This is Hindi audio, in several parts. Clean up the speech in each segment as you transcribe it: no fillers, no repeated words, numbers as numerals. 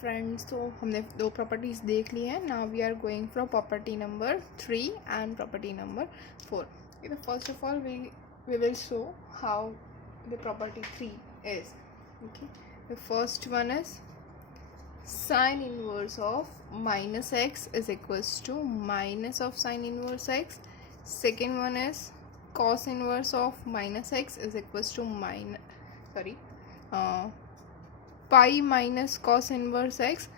फ्रेंड्स, तो हमने दो प्रॉपर्टीज़ देख ली हैं. Now we are going from property number 3 and property number 4. First of all we will show how the property 3 is. Okay, the first one is sine inverse of minus x is equals to minus of sine inverse x. Second one is cos inverse of minus x is equals to pi minus cos inverse x,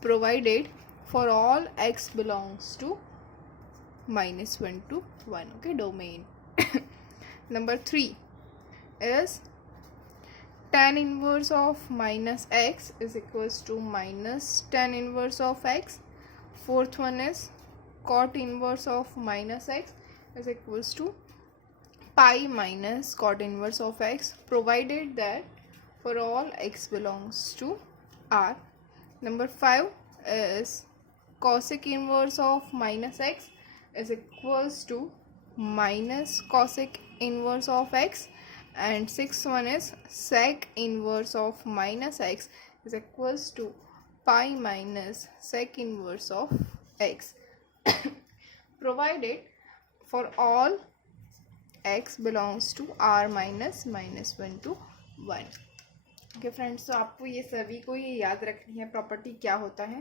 provided for all x belongs to -1 to 1. Okay, domain. Number 3 is tan inverse of minus x is equals to minus tan inverse of x. Fourth one is cot inverse of minus x is equals to pi minus cot inverse of x, provided that for all x belongs to R. Number 5 is cosec inverse of minus x is equals to minus cosec inverse of x. And sixth one is sec inverse of minus x is equals to pi minus sec inverse of x, provided for all x belongs to R minus -1 to 1. Okay friends, तो आपको ये सभी को ये याद रखनी है प्रॉपर्टी क्या होता है.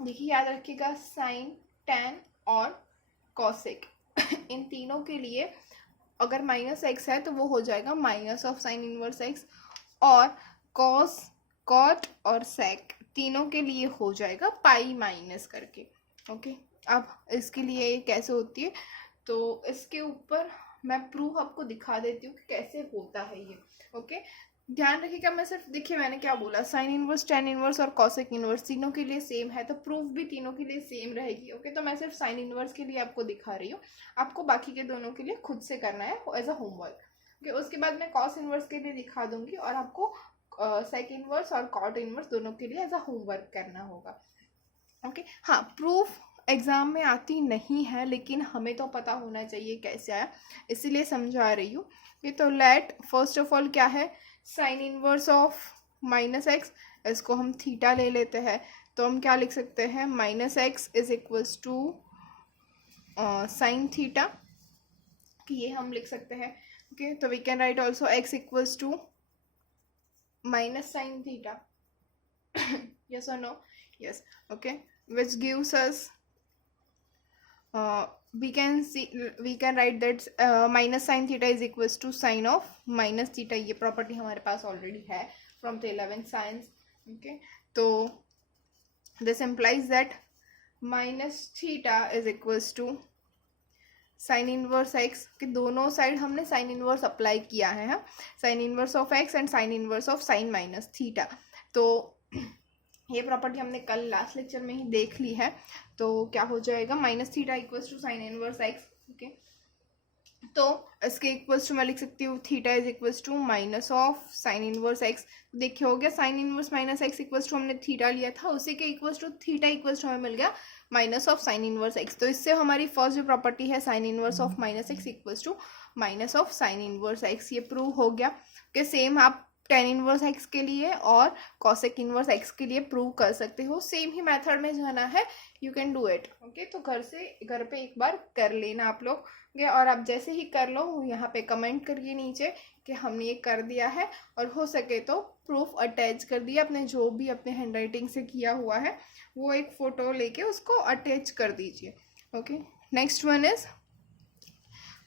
देखिए, याद रखिएगा साइन, टैन और कॉसेक इन तीनों के लिए अगर माइनस एक्स है तो वो हो जाएगा minus of sine inverse x, और कॉस, कॉट और सेक तीनों के लिए हो जाएगा पाई माइनस करके. ओके, अब इसके लिए ये कैसे होती है तो इसके ऊपर मैं प्रूफ आपको दिखा देती हूँ कि कैसे होता है ये. ओके, ध्यान रखिएगा. मैं सिर्फ, देखिए मैंने क्या बोला, साइन इनवर्स, टैन इनवर्स और कॉसेक इनवर्स तीनों के लिए सेम है तो प्रूफ भी तीनों के लिए सेम रहेगी. ओके, तो मैं सिर्फ साइन इनवर्स के लिए आपको दिखा रही हूँ, आपको बाकी के दोनों के लिए खुद से करना है एज अ होमवर्क. ओके, उसके बाद मैं कॉस इनवर्स के लिए दिखा दूंगी और आपको सेक इनवर्स और कॉट इनवर्स दोनों के लिए एज अ होमवर्क करना होगा. ओके, हाँ, प्रूफ एग्जाम में आती नहीं है लेकिन हमें तो पता होना चाहिए कैसे आया, इसीलिए समझा रही हूँ. ये तो लेट फर्स्ट ऑफ ऑल क्या है, sine inverse of minus x, इसको हम थीटा ले लेते हैं तो हम क्या लिख सकते हैं, minus x is equals to sine theta, कि ये हम लिख सकते हैं. ओके, तो we can write also X equals to minus sine theta. yes or no? Yes. Okay, which gives us we can write that minus sin theta is equals to sin of minus theta. ये प्रॉपर्टी हमारे पास ऑलरेडी है from the 11th science. Okay, तो this implies that minus theta is equals to sine inverse x, कि दोनों साइड हमने साइन इनवर्स अप्लाई किया है, sine inverse of x and sine inverse of sine minus theta. तो ये प्रॉपर्टी हमने कल लास्ट लेक्चर में ही देख ली है. तो क्या हो जाएगा, minus theta equals to sine inverse X. Okay, तो इसके इक्वल्स टू मैं लिख सकती हूँ theta is equals to minus of sine inverse X. देखिए हो गया, sine inverse minus X equals to हमने थीटा लिया था, उसी के equals to theta equals to हमें मिल गया minus of sine inverse X. तो इससे हमारी फर्स्ट जो प्रॉपर्टी है sine inverse of minus X equals to minus of sine inverse x, ये प्रूव हो गया. कि सेम आप टेन इनवर्स एक्स के लिए और कॉसेक इनवर्स एक्स के लिए प्रूव कर सकते हो. सेम ही मेथड में जाना है, you can do it. Okay, तो घर पे एक बार कर लेना आप लोग. और आप जैसे ही कर लो यहाँ पे कमेंट करिए नीचे कि हमने ये कर दिया है, और हो सके तो प्रूफ अटैच कर दिया अपने, जो भी अपने हैंड राइटिंग से किया हुआ है वो एक फ़ोटो लेके उसको अटैच कर दीजिए. Okay, next one is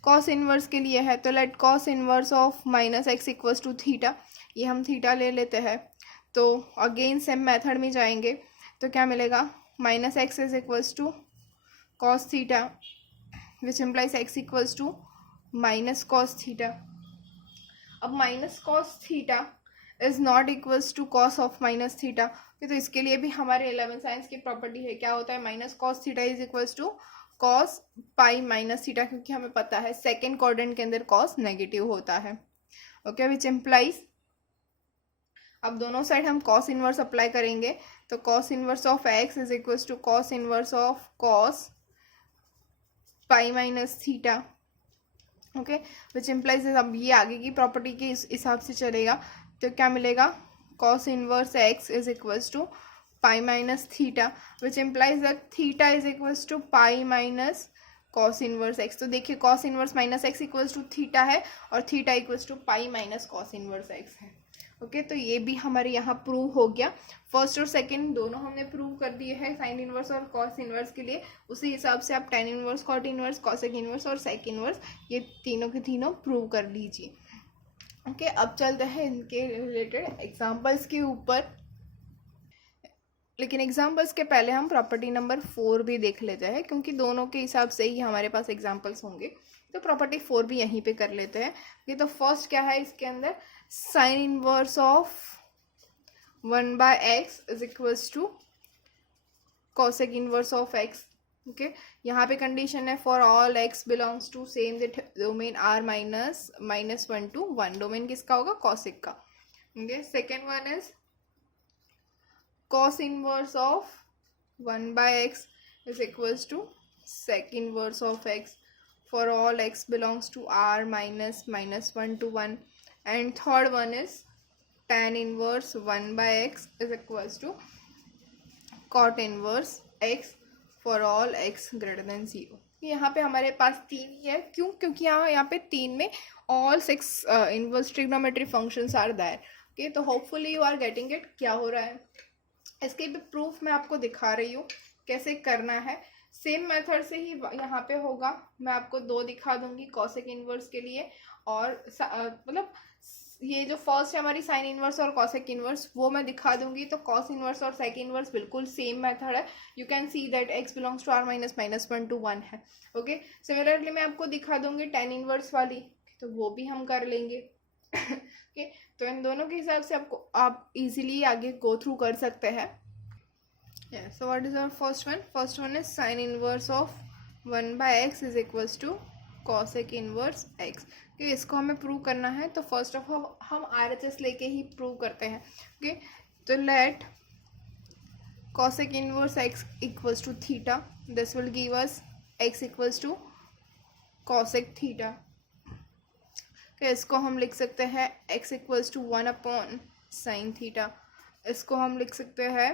cos inverse के लिए है. तो let cos inverse of minus X equals to theta, ये हम थीटा ले लेते हैं. तो अगेन सेम मेथड में जाएंगे तो क्या मिलेगा, minus x is equals to cos theta, which implies x equals to minus cos theta. अब minus cos theta is not equals to cos of minus theta. तो इसके लिए भी हमारे 11th साइंस की प्रॉपर्टी है, क्या होता है, minus cos theta is equals to cos pi minus theta, क्योंकि हमें पता है सेकेंड क्वाड्रेंट के अंदर कॉस नेगेटिव होता है. ओके, विच इम्प्लाइज, अब दोनों साइड हम कॉस इनवर्स अप्लाई करेंगे तो cos inverse of X is equals to cos inverse of cos pi minus theta. Okay, which implies, अब ये आगे की प्रॉपर्टी के इस हिसाब से चलेगा तो क्या मिलेगा, cos inverse X is equals to pi minus theta, which implies that theta is equals to pi minus cos inverse x. तो देखिए cos inverse minus x equals to theta है और theta equals to pi minus cos inverse x है. ओके तो ये भी हमारे यहाँ प्रूव हो गया. फर्स्ट और सेकंड दोनों हमने प्रूव कर दिए हैं साइन इनवर्स और कॉस इनवर्स के लिए. उसी हिसाब से आप tan inverse, cot inverse, cosec inverse और सेक इनवर्स ये तीनों के तीनों प्रूव कर लीजिए. ओके अब चलते हैं इनके रिलेटेड एग्जाम्पल्स के ऊपर. लेकिन एग्जाम्पल्स के पहले हम प्रॉपर्टी नंबर 4 भी देख लेते हैं, क्योंकि दोनों के हिसाब से ही हमारे पास एग्जाम्पल्स होंगे. तो प्रॉपर्टी 4 भी यहीं पे कर लेते हैं. ये तो फर्स्ट क्या है इसके अंदर, sine inverse of 1/x is equals to cosec inverse of x. Okay यहाँ पे कंडीशन है for all x belongs to same domain r -1 to 1. Domain किसका होगा, कॉसेक का. Okay second one is cos inverse of 1/x is equals to sec inverse of x for all x belongs to r -1 to 1. And third one is tan inverse 1/x is equals to cot inverse x for all x greater than 0. यहाँ पे हमारे पास तीन ही है. क्यों? क्योंकि यहाँ पे तीन में all 6 inverse trigonometry functions are there. Okay तो hopefully you are getting it क्या हो रहा है. इसके भी प्रूफ मैं आपको दिखा रही हूँ कैसे करना है. सेम मेथड से ही यहाँ पे होगा. मैं आपको दो दिखा दूंगी कॉसेक इनवर्स के लिए, और मतलब ये जो फर्स्ट है हमारी साइन इनवर्स और कॉसेक इनवर्स वो मैं दिखा दूंगी. तो कॉस इनवर्स और सेक इनवर्स बिल्कुल सेम मेथड है. You can see that x belongs to r -1 to 1 है. ओके सिमिलरली मैं आपको दिखा दूंगी टेन इनवर्स वाली, तो वो भी हम कर लेंगे. ओके तो इन दोनों के हिसाब से आपको आप इजीली आगे गो थ्रू कर सकते हैं. So what is our first one. First one is sine inverse of 1/x is equals to cosec inverse x. Okay इसको हमें प्रूव करना है. तो फर्स्ट ऑफ ऑल हम RHS लेके ही प्रूव करते हैं. ओके तो let cosec inverse x equals to theta. This will give us x equals to cosec theta. इसको हम लिख सकते हैं x equals to 1/sin theta. इसको हम लिख सकते हैं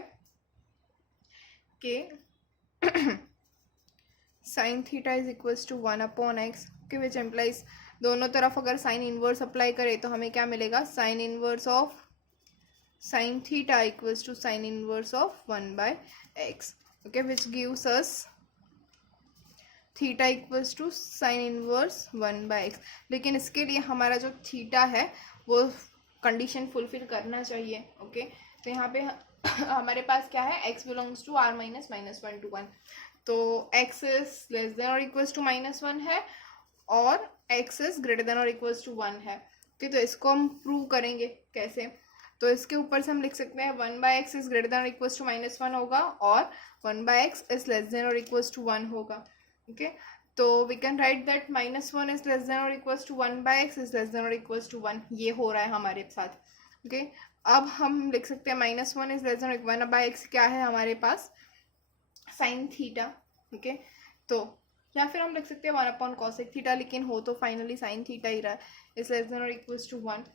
कि sin theta is equals to 1/x. Okay which implies दोनों तरफ अगर साइन इनवर्स अप्लाई करें तो हमें क्या मिलेगा, sine inverse of sin theta equals to sine inverse of 1/x. Okay which gives us theta equals to sine inverse 1/x. लेकिन इसके लिए हमारा जो थीटा है वो कंडीशन फुलफिल करना चाहिए. ओके तो यहाँ पे हमारे पास क्या है, x belongs to r -1 to 1. तो x इज लेस देन और इक्वल्स टू -1 है और x इज ग्रेटर देन और इक्वल्स टू 1 है. ओके तो इसको हम प्रूव करेंगे कैसे. तो इसके ऊपर से हम लिख सकते हैं 1/x इज ग्रेटर देन और इक्वल्स टू -1 होगा और 1/x इज लेस देन और इक्वल्स टू 1 होगा. ओके तो we can write that -1 is less than और equals to 1/x is less than और इक्वल्स टू 1. ये हो रहा है हमारे साथ. ओके अब हम लिख सकते हैं -1 इज लेस देन और 1/x क्या है हमारे पास, साइन थीटा. ओके तो या फिर हम लिख सकते हैं 1/cosec थीटा, लेकिन हो तो फाइनली साइन थीटा ही रहा है, इज लेस देन और इक्वल्स टू 1.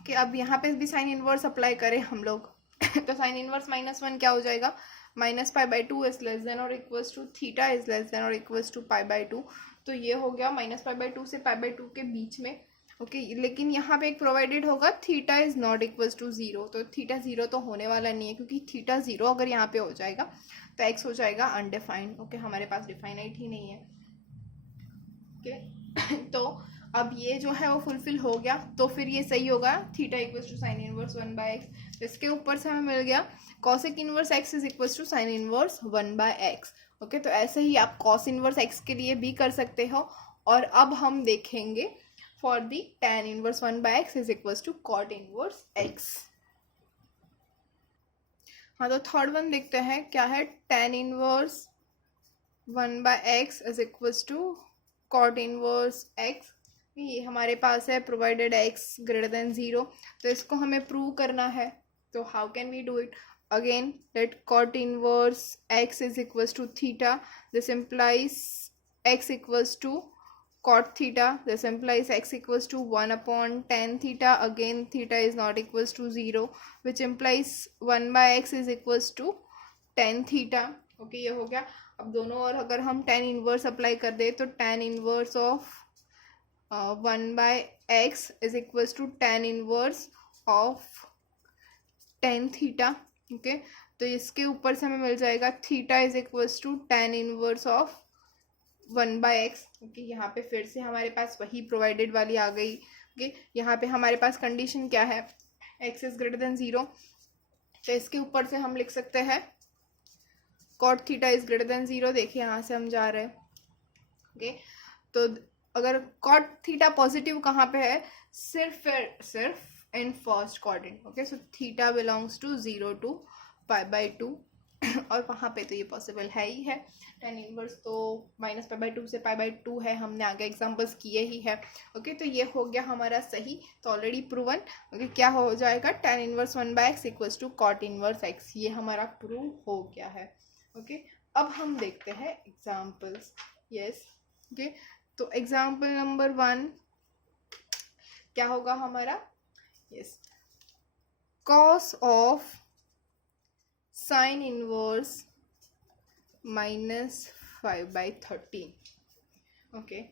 ओके अब यहाँ पे भी साइन इनवर्स अप्लाई करें हम लोग तो साइन इनवर्स -1 क्या हो जाएगा, -π/2 इज लेस देन और equals to theta is less than और इक्वल्स टू π/2. तो ये हो गया -π/2 से π/2 के बीच में. ओके लेकिन यहाँ पे एक प्रोवाइडेड होगा theta is not equals to 0. तो थीटा 0 तो होने वाला नहीं है, क्योंकि थीटा 0 अगर यहाँ पे हो जाएगा तो x हो जाएगा अनडिफाइंड. ओके हमारे पास डिफाइनाइट ही नहीं है. ओके तो अब ये जो है वो फुलफिल हो गया. तो फिर ये सही होगा theta equals to sine inverse 1/x. इसके ऊपर से हमें मिल गया cosec inverse x is equals to sine inverse 1/x. Okay तो ऐसे ही आप कॉस इनवर्स x के लिए भी कर सकते हो. और अब हम देखेंगे for the tan inverse 1/x is equals to cot inverse x. हाँ तो थर्ड वन देखते हैं क्या है, tan inverse 1/x is equals to cot inverse x. ये हमारे पास है प्रोवाइडेड x ग्रेटर देन 0. तो इसको हमें प्रूव करना है. तो how can we do it, again let cot inverse x is equals to theta. This implies x equals to cot theta, this implies x equals to 1 upon tan theta. Again theta is not equals to 0, which implies 1 by x is equals to tan theta. Okay, ये हो गया. अब दोनों और अगर हम tan इनवर्स अप्लाई कर दे तो tan inverse of 1 by x is equals to tan inverse of tan theta. Okay, तो इसके ऊपर से हमें मिल जाएगा theta is equals to tan inverse of 1 by x. Okay, यहाँ पे फिर से हमारे पास वही प्रोवाइडेड वाली आ गई. ओके, यहाँ पे हमारे पास कंडीशन क्या है, एक्स इज ग्रेटर देन 0. तो इसके ऊपर से हम लिख सकते हैं cot theta is greater than 0. देखिए यहाँ से हम जा रहे हैं. ओके, तो अगर कॉट थीटा पॉजिटिव कहाँ पे है, सिर्फ in first quadrant. Okay, so theta belongs to 0 to π/2 और वहाँ पे तो ये पॉसिबल है ही है. tan इनवर्स तो -π/2 से π/2 है, हमने आगे एग्जांपल्स किए ही है. ओके, तो ये हो गया हमारा सही, तो ऑलरेडी प्रूवन. ओके, क्या हो जाएगा, tan inverse 1 by x equals to cot inverse x. ये हमारा प्रूव हो गया है. ओके, अब हम देखते हैं एग्जाम्पल्स. यस, ओके, तो एग्जाम्पल नंबर 1 क्या होगा हमारा. Yes, cos of sine inverse -5/13. Okay,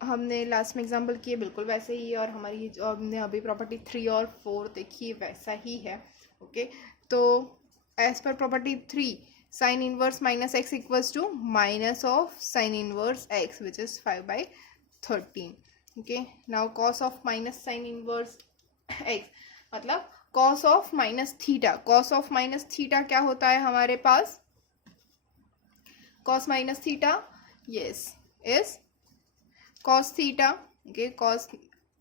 हमने लास्ट में एग्जांपल किए बिल्कुल वैसे ही, और हमारी जो हमने अभी प्रॉपर्टी 3 और 4 देखी वैसा ही है. ओके, तो as per property 3 sine inverse -x equals to minus of sine inverse x which is 5/13. Okay, now cos of minus sine inverse x मतलब cos of minus theta. Cos of minus theta क्या होता है हमारे पास, cos minus theta yes is cos theta. Okay, cos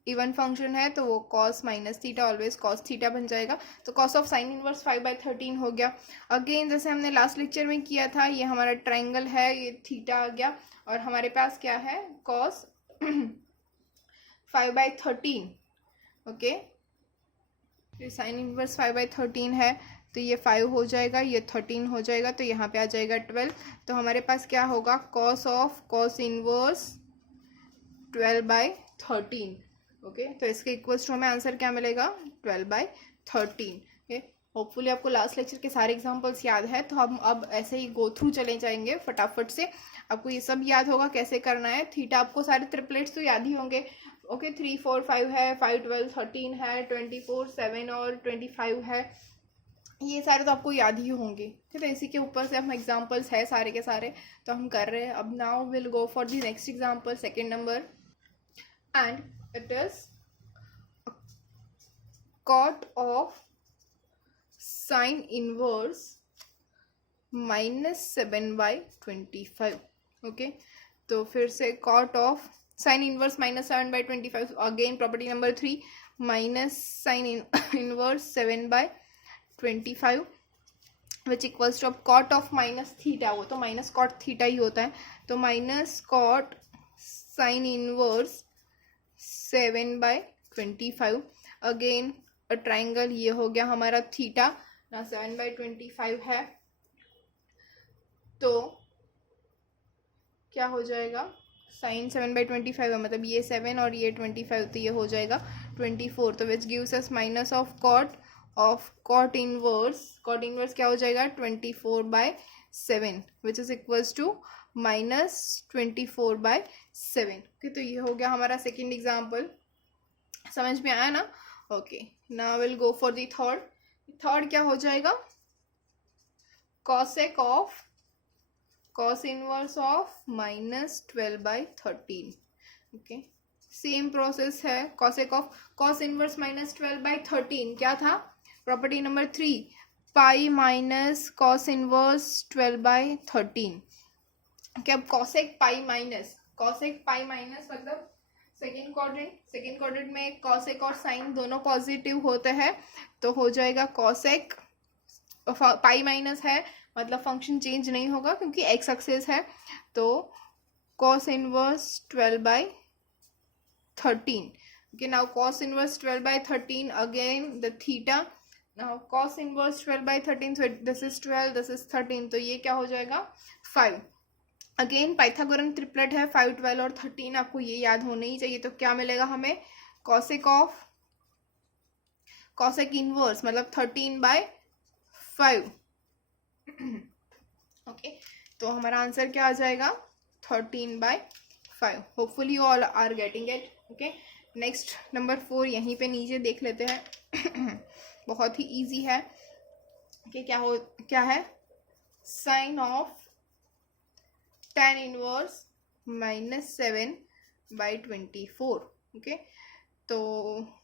even function है तो वो cos minus theta always cos theta बन जाएगा. तो कॉस ऑफ साइन इनवर्स 5/13 हो गया. अगेन जैसे हमने लास्ट लेक्चर में किया था, ये हमारा ट्रायंगल है, ये थीटा आ गया और हमारे पास क्या है कॉस 5/13. ओके, ये साइन इनवर्स 5/13 है तो ये 5 हो जाएगा, ये 13 हो जाएगा, तो यहाँ पे आ जाएगा 12. तो हमारे पास क्या होगा, cos of cos inverse 12/13. Okay, तो इसके इक्वल्स टू हमें आंसर क्या मिलेगा, 12/13. ओके, होपफुली आपको लास्ट लेक्चर के सारे एग्जांपल्स याद है, तो हम अब ऐसे ही गो थ्रू चले जाएंगे फटाफट से. आपको ये सब याद होगा कैसे करना है. थीटा आपको सारे ट्रिपलेट्स तो याद ही होंगे. ओके, 3 4 5 है, 5 12 13 है, 24 7 और 25 है, ये सारे तो आपको याद ही होंगे. ठीक है, इसी के ऊपर से हम एग्जांपल्स है सारे के सारे तो हम कर रहे हैं. अब now will go for the next example, second number, and it is cot of sine inverse -7/25. Okay, तो फिर से cot of sine inverse -7/25. Again property number 3 minus sine inverse 7/25 which equals to, अब कॉट ऑफ माइनस थीटा, वो तो माइनस कॉट थीटा ही होता है, तो minus cot sine inverse 7/25. Again a triangle, ये हो गया हमारा थीटा ना 7/25 है, तो क्या हो जाएगा, साइन 7/25 है मतलब ये 7 और ये 25, तो ये हो जाएगा 24. तो which gives us minus of cot inverse क्या हो जाएगा 24/7 which is equals to -24/7. Okay, तो ये हो गया हमारा सेकेंड एग्जाम्पल. समझ में आया ना. Okay, now will go for the third. Third क्या हो जाएगा, cosec of cos inverse of -12/13. Okay, same process है. cosec ऑफ cos इनवर्स -12/13 क्या था, प्रॉपर्टी नंबर 3 पाई माइनस cos इनवर्स 12/13. ओके, अब cosec पाई माइनस मतलब सेकेंड क्वाड्रेंट में cosec और साइन दोनों पॉजिटिव होते हैं, तो हो जाएगा cosec पाई माइनस है मतलब फंक्शन चेंज नहीं होगा क्योंकि एक्स एक्सिस है, तो cos inverse 12/13. Okay, now cos inverse 12/13 again the theta. Now cos inverse 12/13, so this is 12, this is 13, तो ये क्या हो जाएगा 5. अगेन पाइथागोरन ट्रिपलेट है 5, 12 और 13, आपको ये याद होना ही चाहिए। तो क्या मिलेगा हमें, कॉसेक इनवर्स मतलब 13/5। ओके, तो हमारा आंसर क्या आ जाएगा, 13/5। Hopefully you all are getting it. Okay, next number 4 यहीं पे नीचे देख लेते हैं। बहुत ही इजी है। ओके, क्या है, sine of tan inverse -7/24। Okay, तो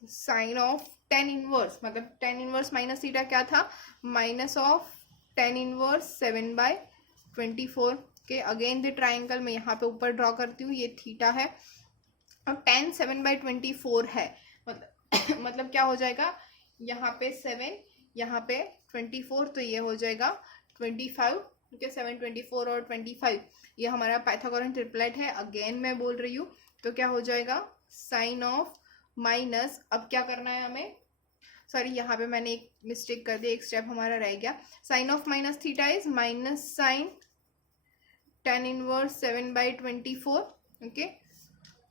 साइन ऑफ tan इनवर्स मतलब tan इनवर्स माइनस थीटा क्या था, minus of tan inverse 7/24। Okay, again the triangle मैं यहाँ पे ऊपर ड्रॉ करती हूँ, ये थीटा है और tan 7/24 है। मतलब क्या हो जाएगा, यहाँ पे 7, यहाँ पे 24, तो ये हो जाएगा 25। ओके, 7, 24 और 25, ये हमारा पाइथागोरन ट्रिपलेट है। अगेन मैं बोल रही हूँ, तो क्या हो जाएगा, साइन ऑफ माइनस, अब क्या करना है हमें, सॉरी यहाँ पे मैंने एक मिस्टेक कर दी, एक स्टेप हमारा रह गया। Sine of minus theta is minus sine tan inverse 7/24। Okay,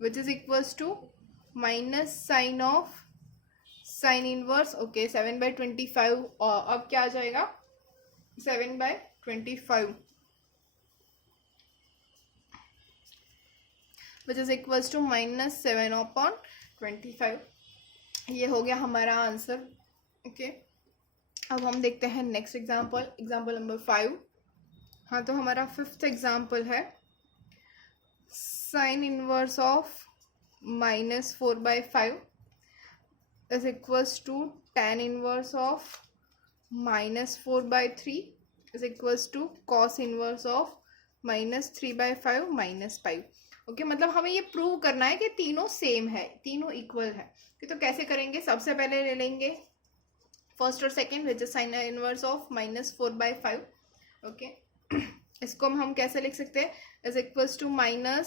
which is equals to minus sine of sine inverse, okay 7/25। और अब क्या आ जाएगा, 7/25, विच इज इक्वल्स टू -7/25। ये हो गया हमारा आंसर। ओके, अब हम देखते हैं नेक्स्ट एग्जाम्पल नंबर 5। हाँ, तो हमारा 5th एग्जाम्पल है, sine inverse of -4/5 is equals to tan inverse of -4/3 is equals to cos inverse of -3/5 -5। Okay, मतलब हमें ये प्रूव करना है कि तीनों सेम है, तीनों इक्वल है। तो कैसे करेंगे, सबसे पहले ले लेंगे फर्स्ट और second, which is sine inverse of -4/5। Okay, इसको हम कैसे लिख सकते हैं, is equals to minus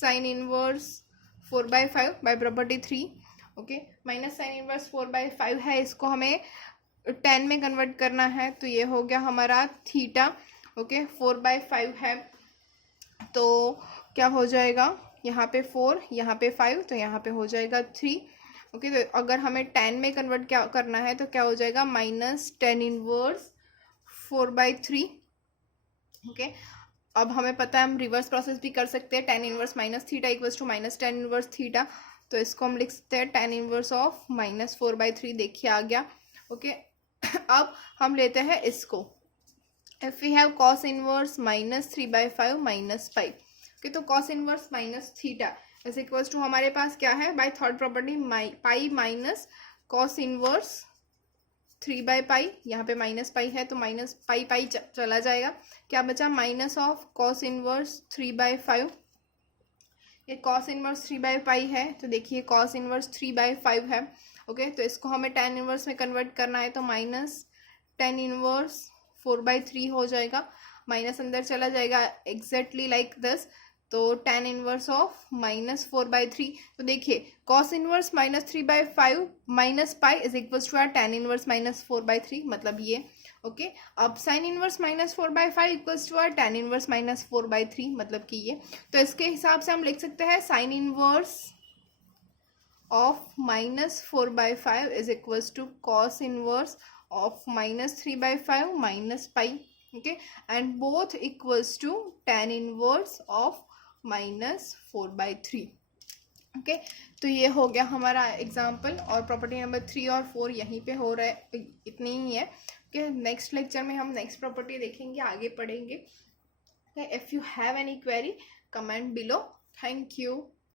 sine inverse 4/5 by property 3। Okay, minus sine inverse 4/5 है, इसको हमें 10 में कन्वर्ट करना है, तो ये हो गया हमारा थीटा। ओके, 4/5 है, तो क्या हो जाएगा, यहाँ पे 4, यहाँ पे 5, तो यहाँ पे हो जाएगा 3। ओके, तो अगर हमें 10 में कन्वर्ट क्या करना है, तो क्या हो जाएगा, माइनस tan इनवर्स 4/3। ओके, अब हमें पता है हम रिवर्स प्रोसेस भी कर सकते हैं, tan inverse minus theta equals to minus tan inverse theta, तो इसको हम लिख सकते हैं tan इनवर्स ऑफ -4/3। देखिए आ गया। ओके, अब हम लेते हैं इसको, if we have cos inverse -3/5 -5। Okay, तो cos inverse minus theta is equals to हमारे पास क्या है, by third property pi minus cos inverse 3/पाई, यहाँ पे -पाई है तो -पाई चला जाएगा, क्या बचा, माइनस ऑफ cos इनवर्स 3/5। ये cos इनवर्स 3/पाई है, तो देखिए cos इनवर्स 3/5 है। ओके, तो इसको हमें tan इनवर्स में कन्वर्ट करना है, तो माइनस tan इनवर्स 4/3 हो जाएगा, माइनस अंदर चला जाएगा एग्जैक्टली लाइक दिस, तो tan इनवर्स ऑफ -4/3। तो देखिए cos inverse -3/5 minus pi is equals to tan inverse -4/3, मतलब ये। ओके, अब sine inverse -4/5 equals to tan inverse -4/3, मतलब कि ये। तो इसके हिसाब से हम लिख सकते हैं sine inverse of -4/5 is equals to cos inverse of -3/5 minus pi. Okay, and both equals to tan inverse of -4/3। Okay, तो ये हो गया हमारा एग्जाम्पल, और प्रॉपर्टी नंबर 3 और 4 यहीं पे हो रहा है, इतनी ही है। ओके, नेक्स्ट लेक्चर में हम नेक्स्ट प्रॉपर्टी देखेंगे, आगे पढ़ेंगे। If you have any query comment below. Thank you.